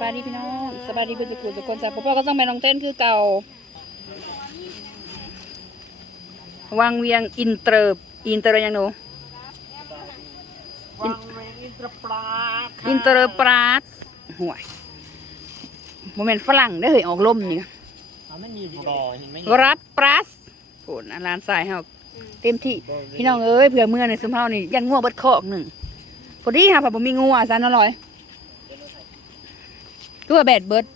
บายดีพี่น้องสบายดีเพื่อนทุกคนทุกคนจ้ะพ่อก็ต้องไปน้องเต้นคือเก่า วังเวียงอินเตอร์อินเตอร์ยังหนูวังเวงอินทราะอินเตอร์ปราสห่วยโมเมนต์ฝรั่งได้เฮ้ยออกลมนี่อ๋อไม่มีบอเห็นไหมรัดปราสโผล่ร้านสายเฮาเต็มที่พี่น้องเอ้ยเผื่อเมื่อในสมเฮานี่ยันง่วงเบัดคอกหนึ่งพอดีค่ะผมมีงูอะซานอร่อย ตัวแบดเบิร์ด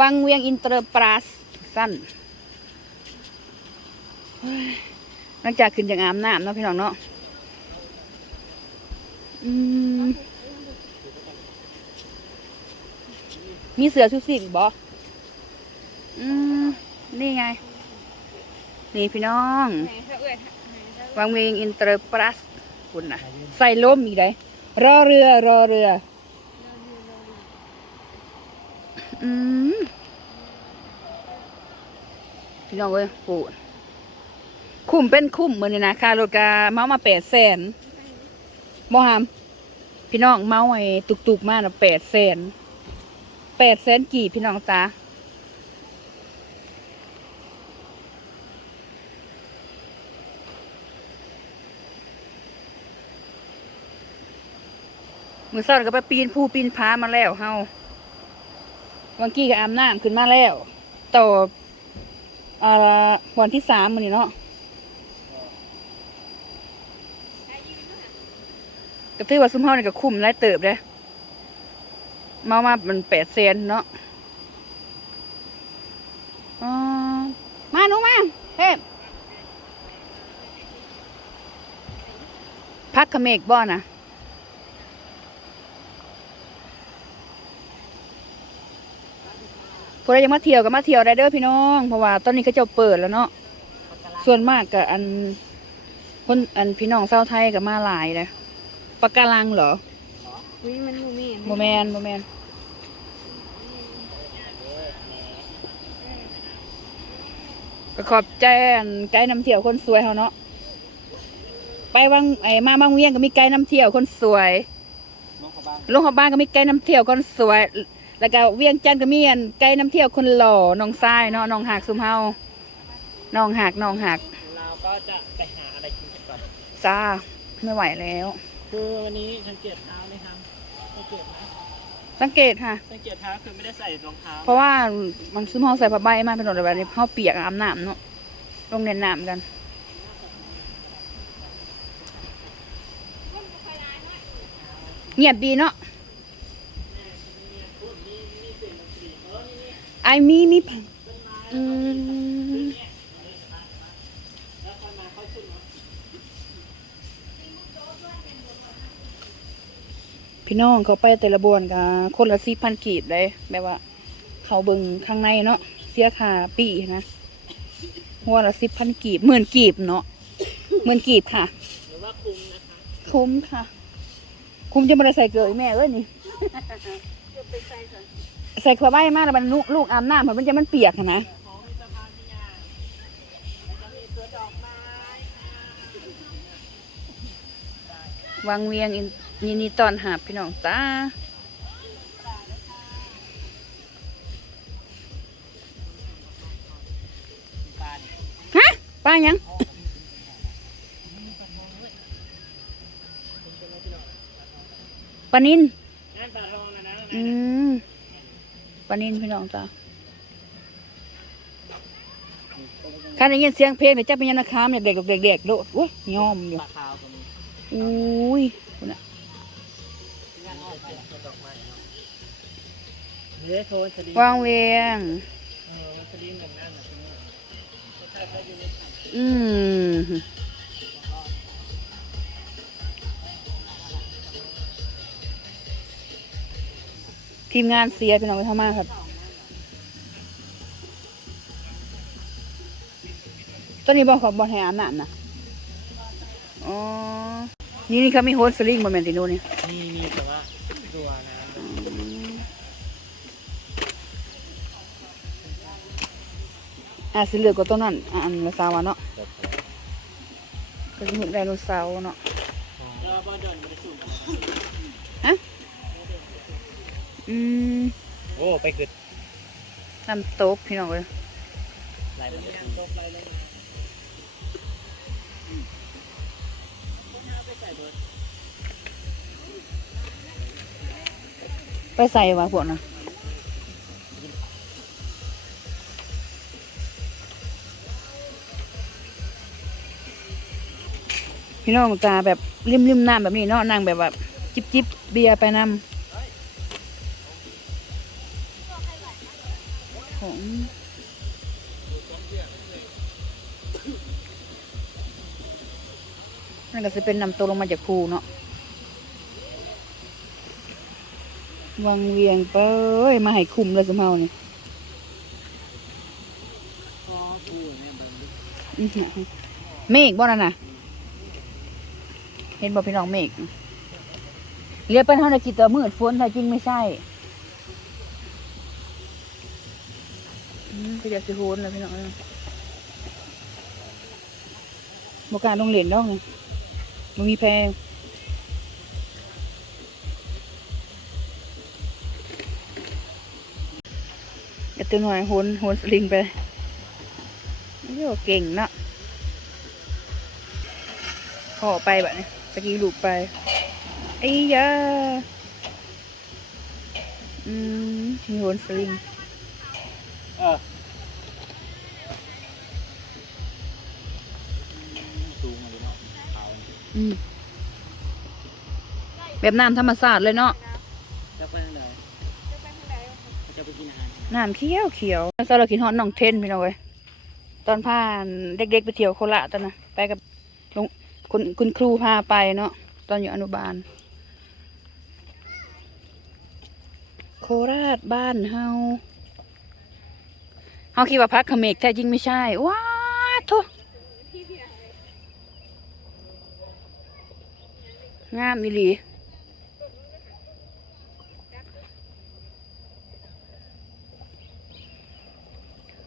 วังเวียงอินเตอร์ปราสสั้นหลังจากขึ้นจากอาบน้ำเนาะพี่น้องเนาะมีเสือชุดสิงบออืม นี่ไง นี่พี่น้องวางเวงอินเตอร์ปลัสคุณนะใส่ล้มอีกได้รอเรือ รอเรือ อืม พี่น้องเว้ยปูดคุ้มเป็นคุ้มเหมือนนี่นะค่ารถกาเมามาแปดแสนบ่หามพี่น้องเมาไอ้ตุกๆมานะแปดแสนแปดแสนกี่พี่น้องตามือเศร้าก็ไปปีนผู้ปีนผามาแล้วเฮา วันกี้ก็อาบน้ำขึ้นมาแล้วต่ออ่าวันที่สามมันนี่เนาะก็ถือว่าซุ้มเฮานี่ก็คุ้มหลายเติบเลยเมามามันแปดเซนเนาะมาหนูมาเฮ้พักเมกบ่อนะ พวกเรายังมาเที่ยวก็มาเที่ยวได้เด้อพี่น้องเพราะว่าตอนนี้เขาเจ้าเปิดแล้วเนาะส่วนมากกับอันคนอันพี่น้องเศร้าวไทยกับมาหลายเลยปากการังเหรออุ้ยมันโมเมนโมแมนโมแมนก็ขอบใจอันไกด์นำเที่ยวคนสวยเขาเนาะไปวังไอ้มาบางเวียงก็มีไกด์นำเที่ยวคนสวยน้องเขาบ้างลงเขาบ้านก็มีไกด์นำเที่ยวคนสวย แล้วก็เวียงจันทน์ก็มีอันไกด์นำเที่ยวคนหล่อน้องทรายเนาะน้องหักซุมเฮาน้องหักน้องหักเราก็จะไปหาอะไรกินกันก่อนจ้าไม่ไหวแล้ว คือวันนี้สังเกตเท้าไหมครับสังเกตไหมสังเกตค่ะ สังเกตเท้าคือไม่ได้ใส่รองเท้าเพราะว่ามันซุมเฮาใส่ผ้าใบมาเป็นหมดเลยแบบนี้เฮาเปียกอาบน้ำเนาะลงเล่นน้ำกันเงียบดีเนาะ ไอมีมีผังอืมพี่น้องเขาไปแต่ละบวนกันคนละสี่พันกีบเลยแบบว่า เขาเบิงข้างในเนาะเสียค่าปีนะหัวละสิบพันกีบหมื่นกีบเนาะหมื่นกีบค่ะหรือว่าคุมนะคะคุ้มค่ะ คุ้มจะไม่ได้ใส่เกลืออีแม่เอ้ยนี่ใส่ ใส่ขวาใบมากแล้วมันลูกลูกอาบน้ำมันจะมันเปียกอะนะวางเวียงอินยินดีตอนหาพี่น้องจ้าฮะป้ายังปานินองนะนะอืม ปลานินพี่น้องจ้าข้าได้ยินเสียงเพลงเดี๋ยวจะเป็นยันนาคามเด็กๆเด็กๆโลดโอ้ยยอมอยู่ปลาขาวตรงนี้อุ้ยคุณน่ะงานออกไปเสือดอกไม้เนาะเฮ้ยโทนสลิงวางเวียงเออมันสลิงแบบนั้นนะทีนี้ก็ใช่ไปอยู่ในถังอืม ทีมงานเสียพี่น้องไปทำมาครับ ตัวนี้บอกเขาบอลให้อาบน้ำนะอ๋อ นี่นี่เขามีโฮสต์ลิงบนแมนติโนนี่มีมีแต่ว่าตัวน้ำอะสีเหลืองกว่าตัวนั้นอะอันละสาวะเนาะก็จะเห็นไดโนเสาร์เนาะแล้วบ อลเดินไปสูงฮะอืมโอ้ไปขึ้นน้ำตกพี่น้องเอ้ยไหลมันจะตกไหลลงมาไปใส่เบิดไปใส่วะพวกน่ะพี่น้องตาแบบริมริมๆน้ำแบบนี้เนาะนั่งแบบว่าจิบจิบเบียร์ไปนำ ของนั่นก็จะเป็นนำตัวลงมาจากภูเนาะวังเวียงเป้ยมาให้คุมเลยสมเฮานี่อกูเนี่ยเมฆบ่นั่นน่ะ เห็นบ่พี่น้องเมฆเรียกเป็นเฮาได้กินแตัวมืดฝนแต่จริงไม่ใช่อืม ก็อยากสิโหนเลยพี่น้องเอ้ยบ่กล้าลงเหรียญดอกนี่บ่มีแพงกระตุ้นหน่อยโหนโหนสลิงไปโย่เก่งเนาะพอไปแบบนี้ตะกี้หลูกไปไอ้ยาอืมมีโหนสลิง เออ แบบน้ำธรรมศาสตร์เลยเนาะจะไปทางไหนจะไปกินอาหารน้ำเขียวเขียวตอนเรากินฮอนน้องเทนพี่น้องเว้ยตอนพาเด็กๆไปเที่ยวโคราชตอนนะไปกับลุงคุณคุณครูพาไปเนาะตอนอยู่อนุบาล โคราชบ้านเฮาเฮาคิดว่าพักเขมกแท้จริงไม่ใช่ว้าทุ งามอีหลี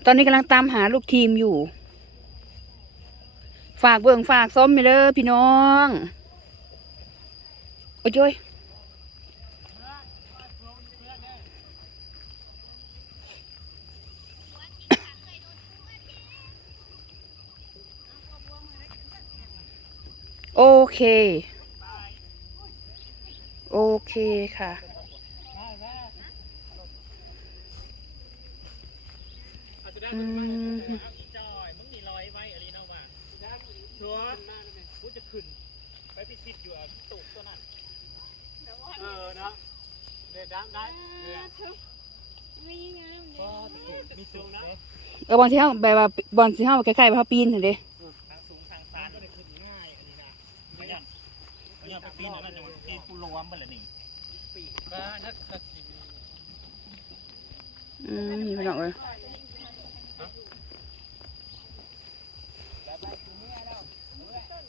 ตอนนี้กำลังตามหาลูกทีมอยู่ ฝากเบิ่งฝากซ้อมไปเด้อพี่น้อง โอ้ยโอ้ยโอเค โอเคค่ะ อืมจอยมึงมีรอยไว้อะไรนะว่าชัวกูจะขึ้น ไปพิชิตอยู่ตุกตัวนั้น เออเนาะเด็ดดังได้เนี่ยไม่งามเลยมีสูงนะเออบอลที่เฮาแบบว่าบอลที่เฮาใกล้ๆไปเฮาปีนเห็นเด้ ทางสูงทางซานก็ได้ขึ้นง่ายอันนี้นะไม่ยัน ไม่ยันไปปีนนั่นจังหวะปีนกูล้มไปเลยนี่ปีก็ถ้าถ้าอืมนี่พี่น้องเอ้ย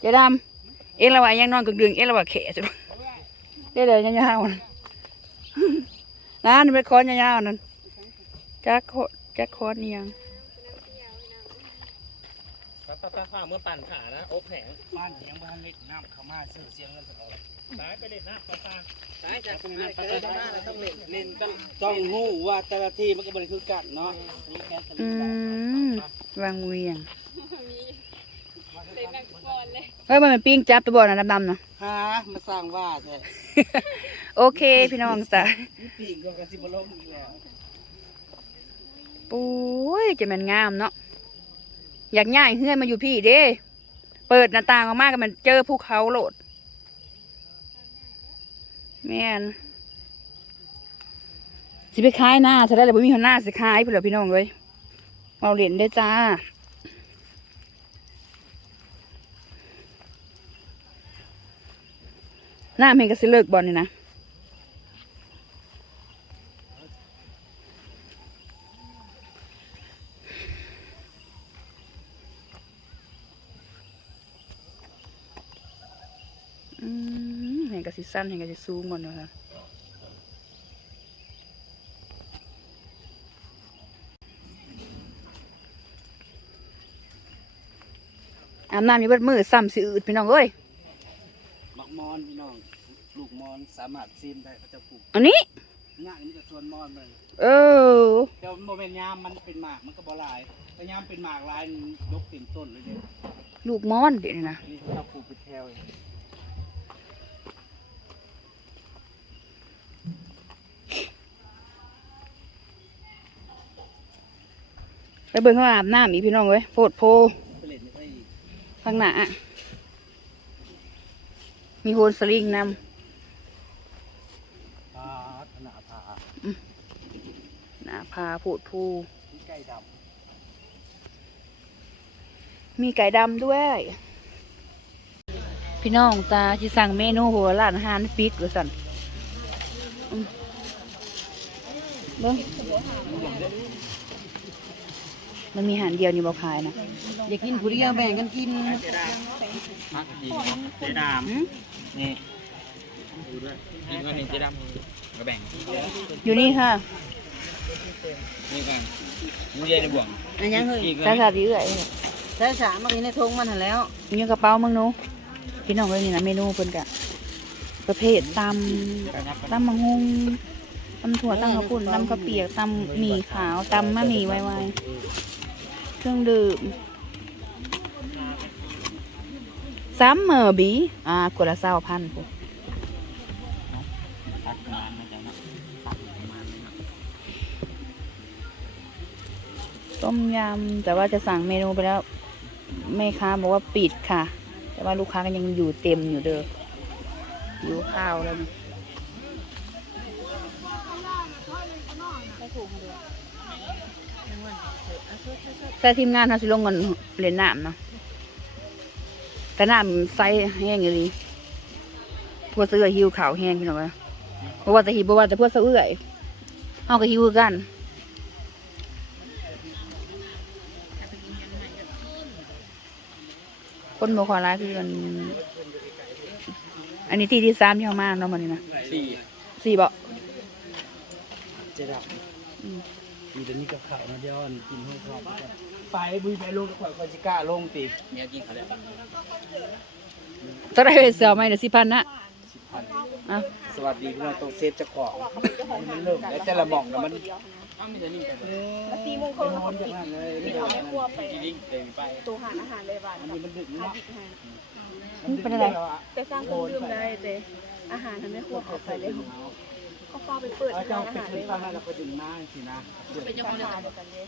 เจ๊ดำเอ็งละว่ายังนอนกึ่งดึงเอ็งละว่าแขะจุดเด้เลยยาวๆนั่นนั่นเป็นคอนยาวๆนั่นจักโคจักคอนนี่ยัง ป้าป้าป้าเมื่อปั่นขานะโอ๊กแผงบ้านเสียงบ้านเล็กน้ำข้ามาซื้อเสียงเงินสดเลยสายไปเล่นน้ำป้าป้าสายจากตรงนั้นไปเล่นน้ำต้องเล่นเล่นกันต้องหู้ว่าแต่ละที่มันก็บริคือกันเนาะอืมวางเวียงเล่นนักก่อนเลยเฮ้ยมันเป็นปิ้งจับตัวบอลนะดำๆนะฮะมาสร้างว่าแต่โอเคพี่น้องจ้ะนี่ปีกก็กระสิบลมอีกแล้วปุ้ยจะแมันงามเนาะ อยากย่ายเฮือนมาอยู่พี่เด้ เปิดหน้าต่างออกมากมันเจอภูเขาโหลดแม่นสิไปขายหน้าถ้าได้เลยบ่มีหัวหน้าสิขายเพื่อพี่น้องเลยเอาเหรียญได้จ้าหน้าเพลงก็สิเลิกบอลนี่นะ เห็นกระสิสั้นเห็นกระสิสูงหมดเลยค่ะอาบน้ำอยู่เบิดมือซ้ำสิอืดพี่น้องเอ้ยมักมอนพี่น้องลูกมอนสามารถซีมได้เขาจะปลูกอันนี้งานมันจะชวนมอนเลยเออเดี๋ยวโมเมนต์ยามมันเป็นหมากมันก็บ่หลายแต่ยามเป็นหมากหลายยกติ่มต้นเลยเด้ลูกม้อนเดี๋ยวนี้นะนี่เขาปลูกเป็นแถวเอง ไปเบิ่งเขาอาบน้ำอีกพี่น้องเว้ยโพดโพข้างหน้าอะมีโฮนสลิงนพาธนาพาำหน้าพาโพดโพมีไก่ดำด้วย พี่น้องจ้าที่สั่งเมนูหัวร้านอาหารปิดว่าสั่นเบิ่ง มันมีอาหารเดียวนี่บ่ขายนะอย่ากินผู้เดียวแบ่งกันกินมักดีเจ๊ดามหืมนี่ดูด้วยนี่ก็นี่เจ๊ดำก็แบ่งอยู่นี่ค่ะนี่ก่อนนี่เย็นในบ่วงอันยังเฮ้ยอีกสาสาดีเอื่อยใช้สามากินในทงมันหันแล้วมีกระเป๋ามึงหนูพี่น้องเลยนี่นะเมนูเพิ่นกะประเภทตำตำมังงงตำถั่วตำข้าวปุ้นตำข้าวเปียกตำหมี่ขาวตำมะหมี่ไวๆเค รื่องดื่มซัมเมอร์บี อ่ากวดละเศร้าพันผู้ตักประมาณมันจะเนาะตักประมาณนี้เนาะต้มยำ แต่ว่าจะสั่งเมนูไปแล้วแม่ค้าบอกว่าปิดค่ะ แต่ว่าลูกค้าก็ยังอยู่เต็มอยู่เด้ออยู่ข้าวแล้ว แต่ทีมงานเขาสิลงเงินเล่นน้ำเนาะแต่น้ำไซส์แห้งอยู่ดีพวกเสื้อหิวขาวแห้งพี่น้องเอ้ยเพราะว่าแต่หิวเพราะว่าแต่พวกเสื้อเอื่อยเอาก็หิวคือกันคนบ่ขอร้ายคือกัน อันนี้ที่ที่สามที่เขามาเนาะมันนี่นะสี่สี่บ่เจดับอ ยู่ตรงนี้กับข้าวนะเดี๋ยวอันกินให้ครบไปบุยไปลงข่อยข่อยสิกล้าลงติเนี่ยกินเขาแล้วตอนแรกเสือไม่เดี๋ยวสิพันนะเอ้าสวัสดีพี่น้องต้องเซฟเจ้าของมันเริ่มแล้วแต่ละหม่องนะมันอ้าวมีแต่นี่ไปสี่โมงครึ่งนอนอย่างนั้นเลยมีเขาไม่กลัวไปกินดิ้งเดินไปตัวหารอาหารเลยบ้านอันนี้มันดึกเนาะมันเป็นอะไรแต่สร้างเครื่องดื่มได้แต่อาหารทำให้ครัวเขาไปเลย เขาฟ้าไปเปิดเอาร้าเจ้านอาไปหารเลยขึ้นฟังแล้วเราก็ดึงหน้าสินะเดี๋ยวสาขาเดียวกันเลย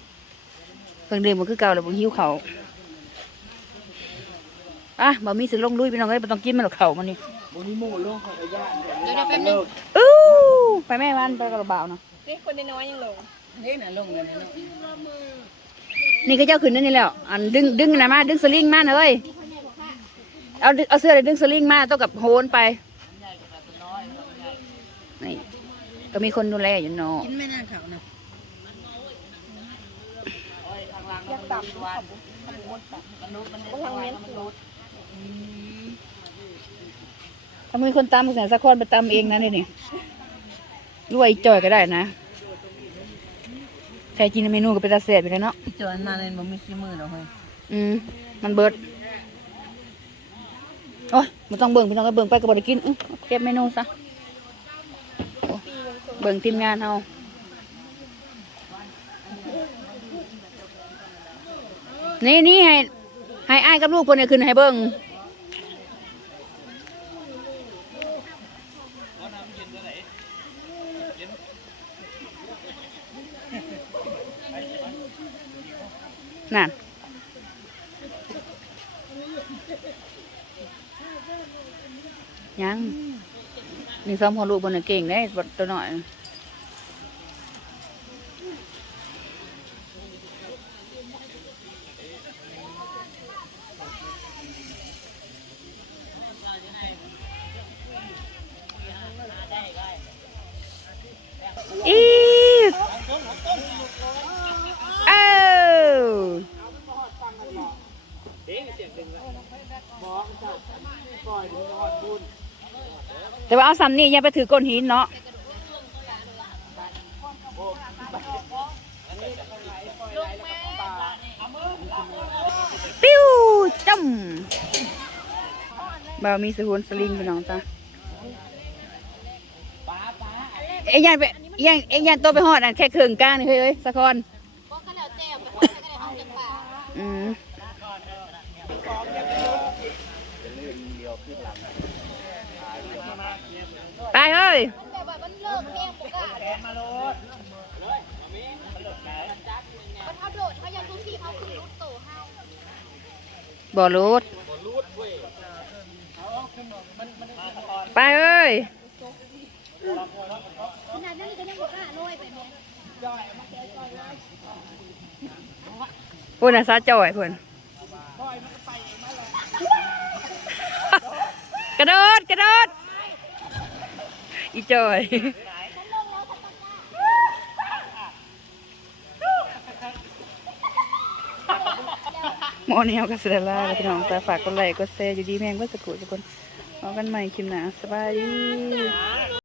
เพิ่งเดินมาคือเก่าแล้วบ่หิวเขาวอะบ่มีสิลงลุยพี่น้องเอ้ยบ่ต้องกินมันหรอกเขามันนี่บุญโม่ลงของระยะเดี๋ยวแป๊บนึงอู้ไปแม่วันไปกับบ่าวเนาะนี่คนน้อยๆยังลงนี่น่ะลงกันเนาะนี่ก็เจ้าขึ้นนั่นนี่แล้ว อันดึงดึงนะมา ดึงสลิงมาเลยเอาดึงเอาเสื้อเลยดึงสลิงมาต้องกับโหนไปนี่ ก็มีคนดูแลอยู่เนาะกินไม่น่าเขานะอยากต่ำทุกขับกำลังเน้นรถถ้ามีคนตามแสนสักคนไปตามเองนะนี่นี่รวยจ่อยก็ได้นะใครกินเมนูก็เป็นตาเสียบไปเลยเนาะจอนมาเลยบ่มีขี้มือหรอกเฮ้ยอืมมันเบิดโอ้ยมันต้องเบิ่งพี่น้องก็เบิ่งไปก็บ่ได้กินอื้อเก็บเมนูซะโอ้ เบิ่งทีมงานเฮานี่นี่ให้ให้อ้ายกับลูกเพิ่นเนี่ยขึ้นให้เบิ่งนั่นยัง นี่ซ้อมพอลูกบนเก่งได้ตัวหน่อย เอาซ้ำนี่อย่าไปถือก้อนหินเนาะปิ้วจ้ำบ่าวมีสะโพนสลิงพี่น้องจ้าเอ้ยยันไปอีหยังเอ็งยันตัวไปหอดอันแค่ครึ่งกลางนี่เฮ้ยเอ้ยสะคอนอืมไป เฮ้ยแบบว่ามันเลิกเพลงปกติมันเอาโดดเขายังดูสิเขาคือรุดโตเฮาบ่รูดไปเอ้ยขนาดนั้นก็ยังบ่กล้าลอยไปแม่พูดนะซาจ่อยเพิ่นกระโดดกระโดด อีจอยหมอเนวกับเสดลาล้วพี่น้องจะฝากกดไลค์กดแชร์อยู่ดีแมงว่าสกุลทุกคนเอากันใหม่คลิปหน้าสบายดี